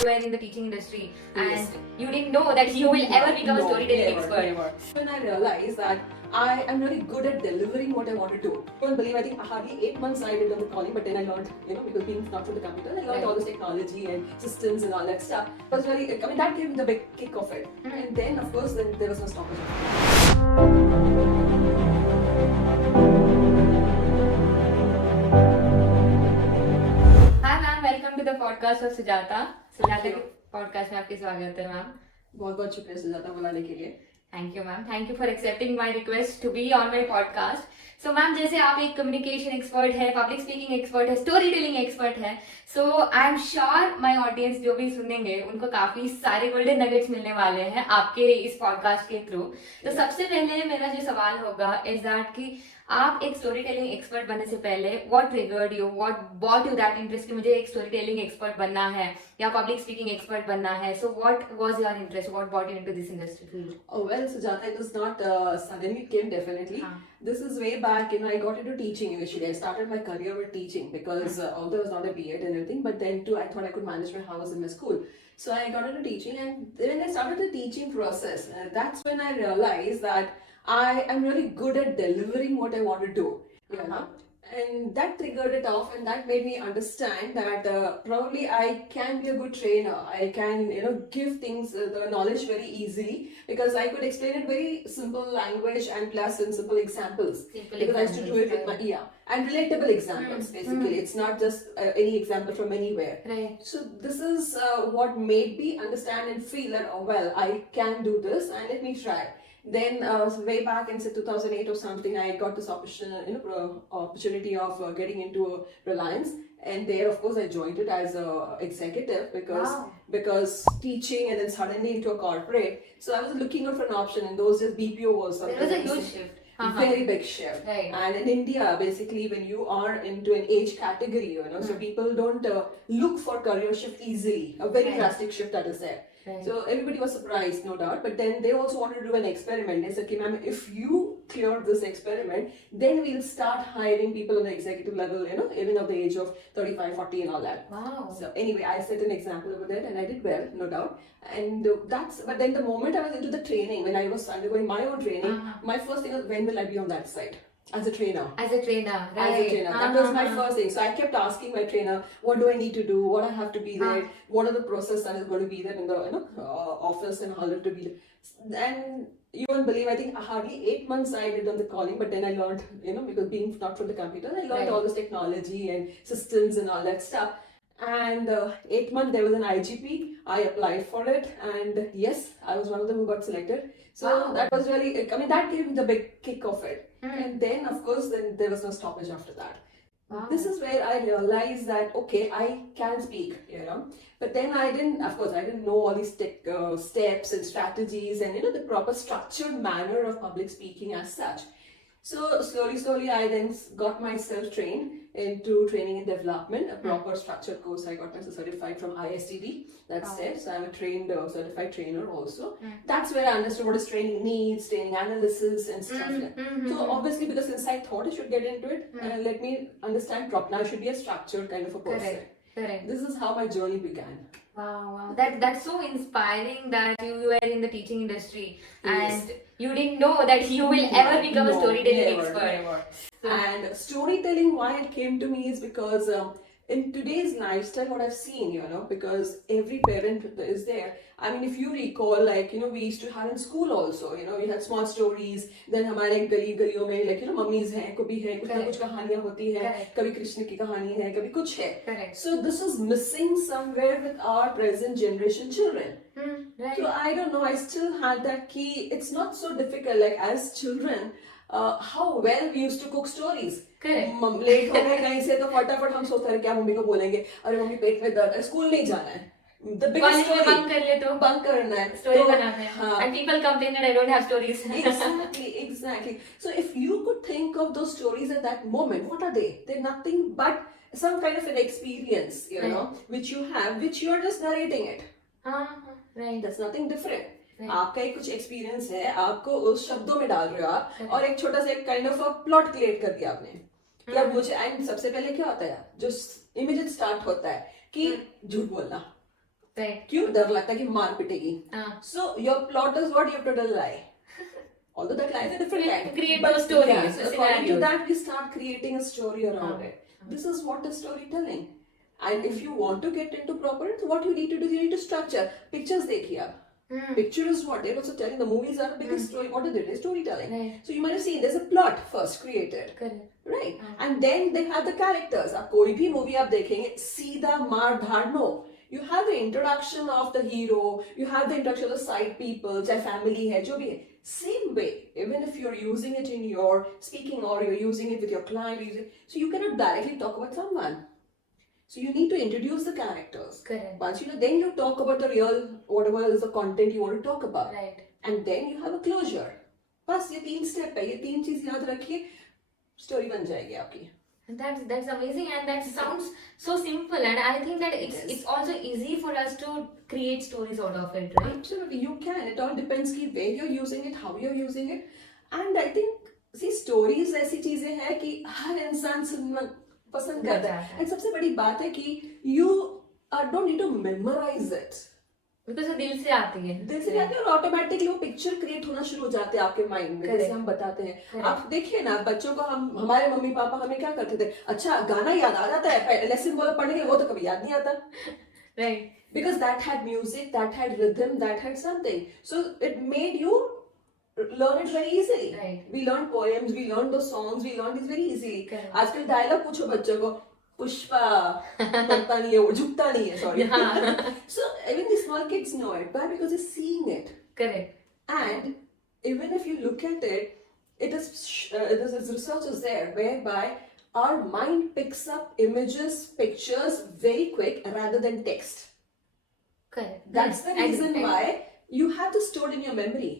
You were in the teaching industry and you didn't know that you will ever become a storytelling expert. Never. When I realized that I am really good at delivering what I want to do. You won't believe, I think hardly 8 months I did on the calling, but then I learned, because being not from the computer, I learned all this technology and systems and all that stuff. It was really, that gave me the big kick of it. And then, of course, then there was no stopping. Welcome to the podcast of Sujata के podcast में आपके स्वागत है ma'am. बहुत बहुत शुक्रिया सुजाता बुलाने के लिए. Thank you ma'am. Thank you for accepting my request to be on my podcast. So ma'am, जैसे आप एक कम्युनिकेशन एक्सपर्ट है, पब्लिक स्पीकिंग एक्सपर्ट है, स्टोरी टेलिंग एक्सपर्ट है, so I am sure my audience जो भी सुनेंगे उनको काफी सारे गोल्डन नगेट्स मिलने वाले हैं आपके इस पॉडकास्ट के थ्रू. तो सबसे पहले मेरा जो सवाल होगा इज दैट कि आप एक स्टोरी टेलिंग एक्सपर्ट बनने से पहले what triggered you, what bought you that interest कि मुझे एक स्टोरी टेलिंग एक्सपर्ट बनना है या पब्लिक स्पीकिंग एक्सपर्ट बनना है. So what was your interest, what bought you into this industry field? Oh well, Sujatha, it was not suddenly came definitely. This is way back, I got into teaching initially. I started my career with teaching because although I was not a BEd and everything, but then too I thought I could manage my house in my school. So I got into teaching, and when I started the teaching process, that's when I realized that I am really good at delivering what I want to do. And that triggered it off, and that made me understand that probably I can be a good trainer. I can, give things the knowledge very easily because I could explain it very simple language and plus in simple examples. Because I used to do it with my and relatable examples. Basically, it's not just any example from anywhere. Right. So this is what made me understand and feel that I can do this and let me try. Then way back in say 2008 or something, I got this opportunity of getting into Reliance, and there of course I joined it as a executive because teaching and then suddenly into a corporate. So I was looking out for an option, and those days BPO was something. It was a huge shift. Very big shift. Right. And in India, basically, when you are into an age category, so people don't look for career shift easily. A very drastic shift that is there. Right. So everybody was surprised, no doubt. But then they also wanted to do an experiment. They said, okay, ma'am, if you clear this experiment, then we'll start hiring people on the executive level, even at the age of 35, 40 and all that. Wow. So anyway, I set an example over there and I did well, no doubt. And but then the moment I was into the training, when I was undergoing my own training, my first thing was, when will I be on that side? As a trainer. As a trainer, right. As a trainer. That was my first thing. So I kept asking my trainer, what do I need to do? What I have to be there? What are the process that is going to be there in the office and how to be there? And you won't believe, I think hardly 8 months I did on the calling, but then I learned, because being not from the computer, I learned all this technology and systems and all that stuff. And 8 months there was an IGP. I applied for it, and yes, I was one of them who got selected. So that was really, that gave me the big kick of it. And then of course, then there was no stoppage after that. This is where I realized that okay, I can speak, but then I didn't know all these steps and strategies and the proper structured manner of public speaking as such. So slowly I then got myself trained into training and development, a proper structured course. I got myself certified from ISTD. That's it. So I'm a trained certified trainer also. That's where I understood what is training needs, training analysis and stuff. So obviously, because since I thought I should get into it, let me understand properly. I should be a structured kind of a person. Correct. This is how my journey began. Wow. That's so inspiring that you were in the teaching industry and you didn't know that you will ever become a storytelling expert. Never. And storytelling, why it came to me is because in today's lifestyle, what I've seen, because every parent is there. I mean, if you recall, we used to have in school also, we had small stories. Then हमारे गलियों में, mummies हैं, कभी है, कुछ ना कुछ कहानियाँ होती हैं, कभी कृष्ण की कहानी है, कभी कुछ है. So this is missing somewhere with our present generation children. Right. So I don't know, I still had that key. It's not so difficult, like as children, how well we used to cook stories. Late हो गए कहीं से तो फटाफट हम सोचते हैं क्या मम्मी को बोलेंगे, अरे मम्मी पेट में दर्द है, स्कूल नहीं जाना है. The biggest story. बंक करना है. Story बनाना है. And people complain that I don't have stories. Exactly. So if you could think of those stories at that moment, what are they? They're nothing but some kind of an experience, which you have, which you are just narrating it. Right. That's nothing different. आपका एक कुछ experience है, आपको उस शब्दों में डाल रहे हो आप, और एक छोटा सा एक काइंड ऑफ प्लॉट क्रिएट कर दिया आपने. क्या मुझे एंड सबसे पहले क्या होता है, जो इमीडिएट स्टार्ट होता है कि झूठ बोलना. Right. क्यों डर लगता है कि मार पिटेगी? हाँ. So your plot is what you have to tell a lie. Although that lie is a different We kind. create But those stories, yes, the according to scenarios. that, we start creating a story around हाँ. it. This is what is storytelling. And if you want to get into proper, what you need to do is you need to structure. Pictures देखिए आप. Picture is what they're also telling. The movies are the biggest story. What is it? It's storytelling. Right. So you might have seen there's a plot first created. Correct. Right. And then they have the characters. आप कोई भी movie आप देखेंगे सीधा मार धाड़ no. You have the introduction of the hero. You have the introduction of the side people. चाहे family है जो भी है. Same way. Even if you're using it in your speaking or you're using it with your client, so you cannot directly talk about someone. So you need to introduce the characters. Correct. Once you know, then you talk about the real, whatever is the content you want to talk about. Right. And then you have a closure. बस ये 3 step है, ये 3 चीज याद रखिए, story बन जाएगी आपकी. That's amazing, and that sounds so simple, and I think that it's also easy for us to create stories out of it, right? Absolutely, you can. It all depends कि where you're using it, how you're using it, and I think see stories ऐसी चीजें हैं कि हर इंसान सुनना पसंद करता है. And सबसे बड़ी बात है कि you don't need to memorize it. Because वो दिल से आती है. दिल से आती है और ऑटोमेटिकली वो पिक्चर क्रिएट होना शुरू हो जाते हैं आपके माइंड में. जैसे हम बताते हैं, आप देखिए ना बच्चों को, हम हमारे मम्मी पापा हमें क्या करते थे, अच्छा गाना याद आ जाता है, लेसन बोलो पढ़ने के लिए, वो तो कभी याद नहीं आता. Right. Because that had music, that had rhythm, that had something. So it made you learn it very easily. Right. We learned poems, we learned the songs, we learned this very easily. Correct. आजकल dialogue पूछो बच्चों को, पुष्पा पड़ता नहीं है, वो झुकता नहीं है, sorry. So even the small kids know it. Why? Because they're seeing it. Correct. And even if you look at it, this research is there whereby our mind picks up images, pictures very quick rather than text. Correct. That's the reason why you have this stored in your memory.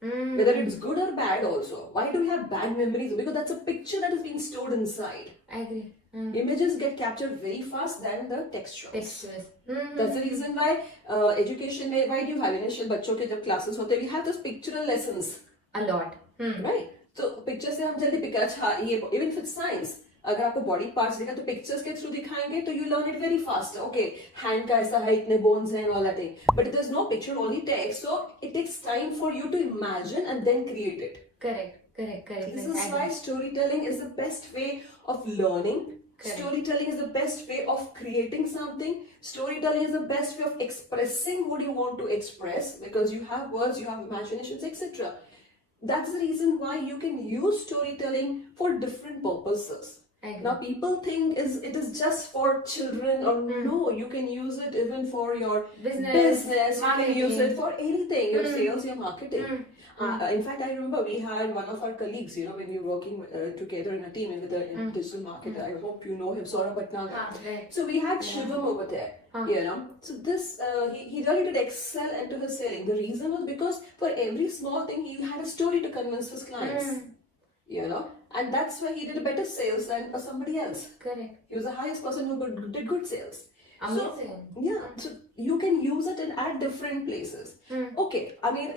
Whether it's good or bad also. Why do we have bad memories? Because that's a picture that is being stored inside. I agree. Images get captured very fast than the textures. Textures. That's the reason why education में, why do you have initial बच्चों के जब classes होते हैं, we have those pictorial lessons. A lot. Right? So picture से हम जल्दी pick अच्छा ये, even if it's science, अगर आपको बॉडी पार्ट्स दिखा तो पिक्चर्स के थ्रू दिखाएंगे तो you learn it very fast. Okay, hand का ऐसा है, इतने बोन्स हैं, all that thing. But it is no picture, only text, so it takes time for you to imagine and then create it. Correct. This is why storytelling is the best way of learning. Storytelling is the best way of creating something. Storytelling is the best way of expressing what you want to express, because you have words, you have imaginations, etc. That's the reason why you can use storytelling for different purposes. Now people think it is just for children, or no, you can use it even for your business, you can use it for anything, your sales, your marketing. In fact, I remember we had one of our colleagues, when we were working together in a team with a digital marketer. I hope you know him, Saurabh Bhatnagar. So we had Shivam over there, So this, he really did excel into his selling. The reason was because for every small thing, he had a story to convince his clients. And that's why he did a better sales than somebody else. Correct. He was the highest person who did good sales. Amazing. So you can use it at different places. Okay, I mean,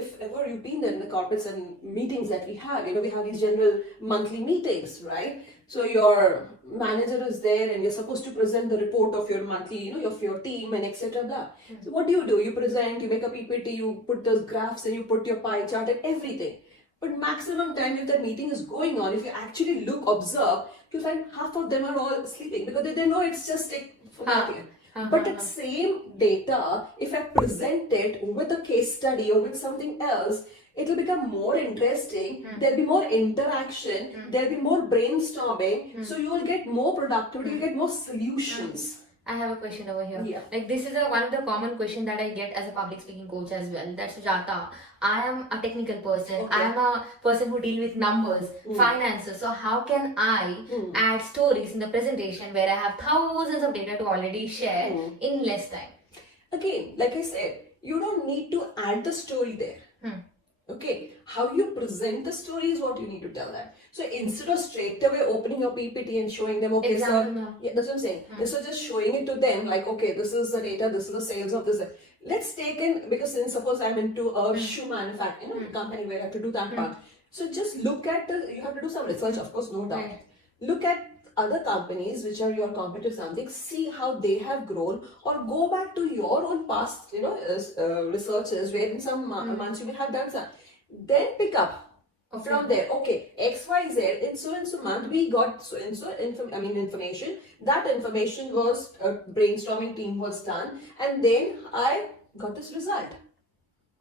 if ever you've been there in the corporates and meetings that we have, we have these general monthly meetings, right? So your manager is there and you're supposed to present the report of your monthly, of your team and etc. So what do? You present, you make a PPT, you put those graphs and you put your pie chart and everything. But maximum time, if that meeting is going on, if you actually observe, you'll find half of them are all sleeping because they know it's just for marketing. But that same data, if I present it with a case study or with something else, it will become more interesting. There'll be more interaction. There'll be more brainstorming. So you will get more productivity. You'll get more solutions. I have a question over here. Yeah. Like this is one of the common question that I get as a public speaking coach as well. That's Sujatha. I am a technical person. Okay. I am a person who deal with numbers, finances. So how can I add stories in the presentation where I have thousands of data to already share in less time? Again, like I said, you don't need to add the story there. Okay, how you present the story is what you need to tell them. So instead of straight away opening your PPT and showing them, okay, sir, that's what I'm saying. Instead of just showing it to them, like, okay, this is the data, this is the sales of this. Let's take in, because suppose I'm into a shoe manufacturing company where I have to do that part. So just look at you have to do some research, of course, no doubt. Look at other companies which are your competitive something, see how they have grown, or go back to your own past, researches where in some months you may have done some. Then pick up from there. Okay, XYZ in so and so month we got so and so information. That information was brainstorming team was done, and then I got this result.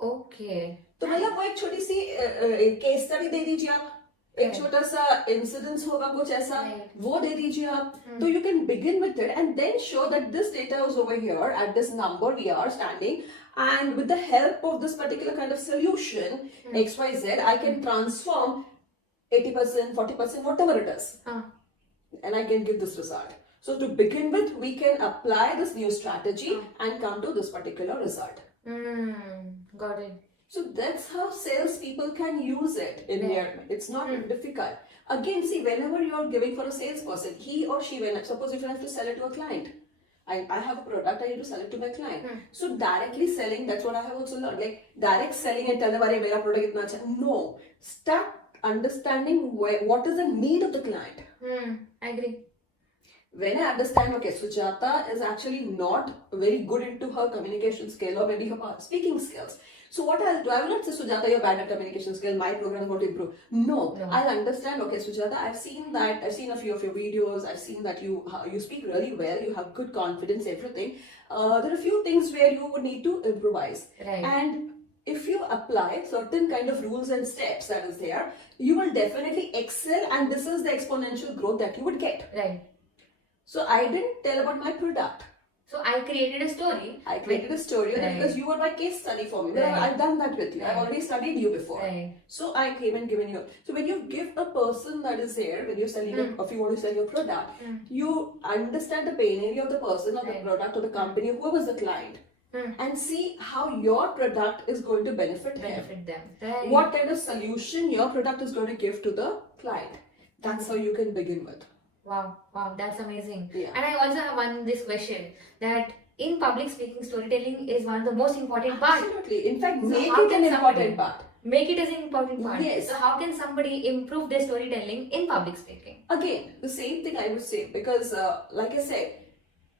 Okay. तो मतलब वो एक छोटी सी case study दे दीजिए आप, एक छोटा सा इंसिडेंस होगा कुछ ऐसा, वो दे दीजिए आप. तो you can begin with it and then show that this data is over here at this number we are standing, and with the help of this particular kind of solution XYZ I can transform 80%, 40%, whatever it is, and I can give this result. So to begin with, we can apply this new strategy and come to this particular result. Got it. So that's how salespeople can use it in their. It's not difficult. Again, see, whenever you are giving for a salesperson, he or she, when suppose if you have to sell it to a client, I have a product, I need to sell it to my client. So directly selling, that's what I have also learned. Like direct selling and tell them, "Arey, mera product itna acha." No, start understanding what is the need of the client. I agree. When I understand, okay, Sujatha is actually not very good into her communication skill or maybe her speaking skills. So what I'll do, I will not say, Sujatha, you're bad at communication skill, my program is going to improve. No, I'll understand, okay, Sujatha, I've seen a few of your videos, I've seen that you speak really well, you have good confidence, everything. There are a few things where you would need to improvise. Right. And if you apply certain kind of rules and steps that is there, you will definitely excel, and this is the exponential growth that you would get. Right. So I didn't tell about my product. So I created a story. I created a story because you were my case study for me. I've done that with you. I've already studied you before. So I came and given you. So when you give a person that is there, when you're selling, if you want to sell your product, you understand the pain area of the person or the product or the company, whoever is the client, and see how your product is going to benefit them. Right. What kind of solution your product is going to give to the client. That's how you can begin with. Wow, that's amazing. Yeah. And I also have this question that in public speaking, storytelling is one of the most important parts. Absolutely. In fact, make it an important part. Make it as an important part. Yes. So how can somebody improve their storytelling in public speaking? Again, the same thing I would say, because like I said,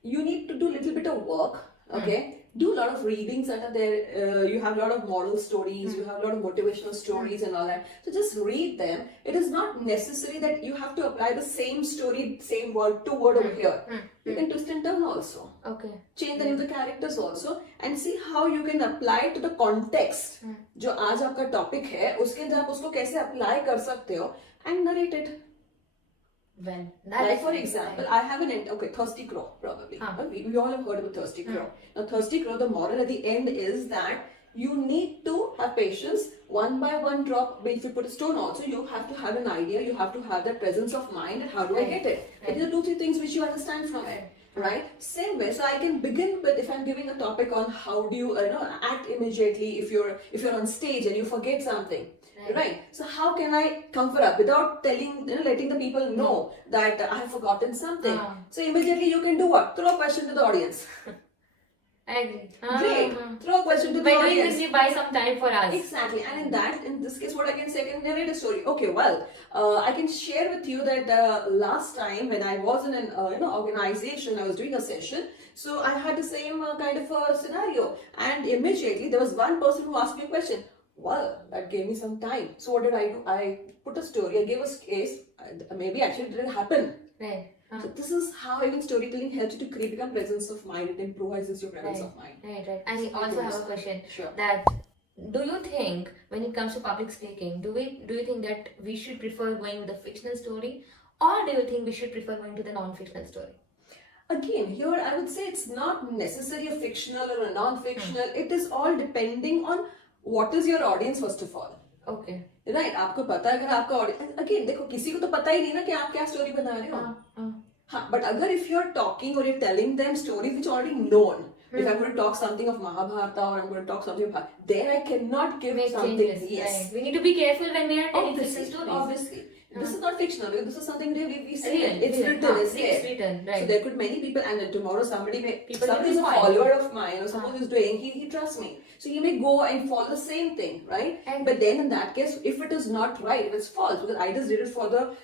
you need to do a little bit of work, okay? Do a lot of readings that are there. You have a lot of moral stories, you have a lot of motivational stories and all that. So just read them. It is not necessary that you have to apply the same story, same word to word over here. You can twist and turn also. Okay. Change the name of the characters also, and see how you can apply it to the context. जो आज आपका topic है, उसके अंदर आप उसको कैसे apply कर सकते हो and narrate it. Well, like for example, I have Thirsty Crow, probably. We all have heard of a Thirsty Crow. Now, Thirsty Crow, the moral at the end is that you need to have patience. One by one drop, if you put a stone also, you have to have an idea, you have to have that presence of mind, and how do I get it? It is the 2-3 things which you understand from it. Right? Same way, so I can begin with, if I'm giving a topic on how do you act immediately if you're on stage and you forget something. Right. So how can I cover up without telling, letting the people know that I have forgotten something? So immediately you can do what? Throw a question to the audience. I agree. Great. Throw a question to the audience. By doing this, you buy some time for us. Exactly. And in this case, what I can say, I can narrate a story. Okay, well, I can share with you that last time when I was in an organization, I was doing a session. So I had the same kind of a scenario. And immediately there was one person who asked me a question. Well, that gave me some time. So what did I do? I put a story, I gave a case, maybe actually it didn't happen. Right. So this is how even storytelling helps you to become presence of mind. It improvises your presence of mind. Right. And I also have a question. Sure. That do you think when it comes to public speaking, do you think that we should prefer going with a fictional story, or do you think we should prefer going to the non-fictional story? Again, here I would say it's not necessarily a fictional or a non-fictional. It is all depending on what is your audience first of all. Okay. Right. आपको पता है अगर आपका audience, again देखो किसी को तो पता ही नहीं ना कि आप क्या story बना रहे हो. हाँ, but अगर if you're talking or you're telling them stories which are already known, if I'm going to talk something of Mahabharata or I'm going to talk something of there I cannot give something. Changes, yes. Right. We need to be careful when we are telling fiction stories. Obviously. This is not fictional. This is something real. We see Real, it. It's real. written. It's there. It's written, right. So there could many people, and then tomorrow somebody may, People somebody may is a follow. follower of mine, or someone is doing, he trusts me. So he may go and follow the same thing, right? And- but then in that case, if it is not right, if it's false, because I just did it for the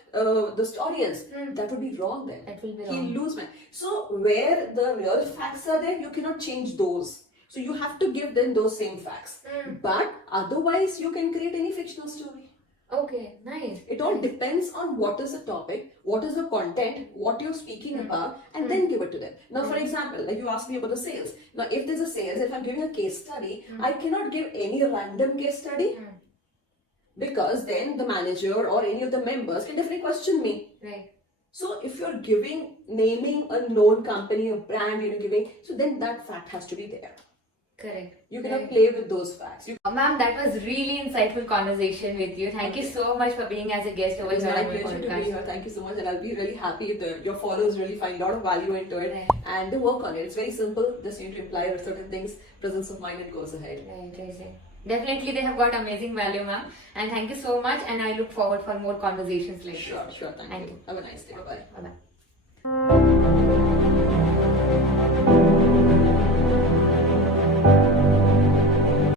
audience, that would be wrong then. That will be He'll wrong. lose man. So where the real facts are there, you cannot change those. So you have to give them those same facts. But otherwise, you can create any fictional story. Okay, nice. It all depends on what is the topic, what is the content, what you're speaking about, and then give it to them. Now, for example, like you asked me about the sales. Now, if there's a sales, if I'm giving a case study, I cannot give any random case study because then the manager or any of the members can definitely question me. Right. So, if you're naming a known company, a brand, giving, so then that fact has to be there. Correct. You cannot play with those facts. Ma'am, that was really insightful conversation with you. Thank you so much for being as a guest over It's here my on my pleasure to be podcast. here. Thank you so much, and I'll be really happy if your followers really find a lot of value into it, Right. and they work on it. It's very simple. Just you need to imply certain things, presence of mind, and goes ahead. Right. Definitely, they have got amazing value, ma'am. And thank you so much. And I look forward for more conversations like this. Sure. Thank you. Have a nice day. Bye bye. Bye bye.